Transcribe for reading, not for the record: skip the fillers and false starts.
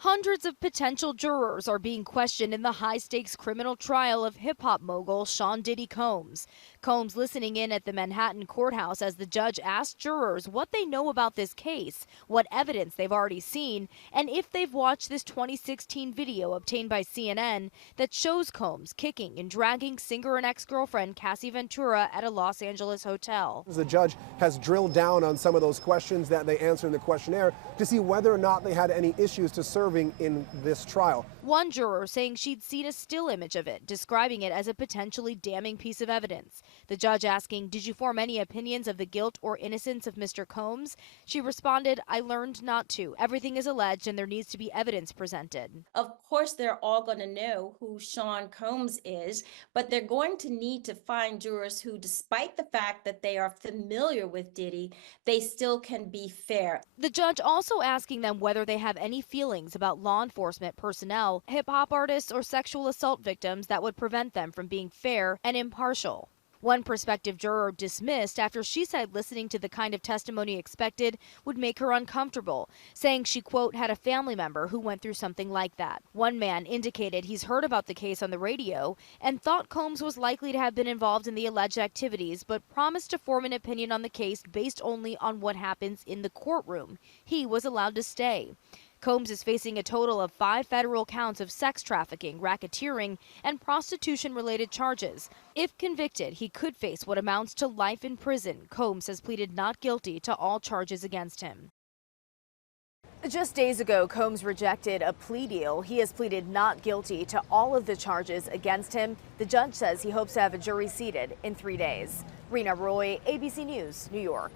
Hundreds of potential jurors are being questioned in the high-stakes criminal trial of hip-hop mogul Sean Diddy Combs. Combs listening in at the Manhattan courthouse as the judge asked jurors what they know about this case, what evidence they've already seen, and if they've watched this 2016 video obtained by CNN that shows Combs kicking and dragging singer and ex-girlfriend Cassie Ventura at a Los Angeles hotel. The judge has drilled down on some of those questions that they answered in the questionnaire to see whether or not they had any issues to serving in this trial. One juror saying she'd seen a still image of it, describing it as a potentially damning piece of evidence. The judge asking, "Did you form any opinions of the guilt or innocence of Mr. Combs?" She responded, "I learned not to. Everything is alleged and there needs to be evidence presented." Of course, they're all going to know who Sean Combs is, but they're going to need to find jurors who, despite the fact that they are familiar with Diddy, they still can be fair. The judge also asking them whether they have any feelings about law enforcement personnel, hip-hop artists, or sexual assault victims that would prevent them from being fair and impartial. One prospective juror dismissed after she said listening to the kind of testimony expected would make her uncomfortable, saying she, quote, had a family member who went through something like that. One man indicated he's heard about the case on the radio and thought Combs was likely to have been involved in the alleged activities, but promised to form an opinion on the case based only on what happens in the courtroom. He was allowed to stay. Combs is facing a total of 5 federal counts of sex trafficking, racketeering, and prostitution-related charges. If convicted, he could face what amounts to life in prison. Combs has pleaded not guilty to all charges against him. Just days ago, Combs rejected a plea deal. He has pleaded not guilty to all of the charges against him. The judge says he hopes to have a jury seated in 3 days. Rena Roy, ABC News, New York.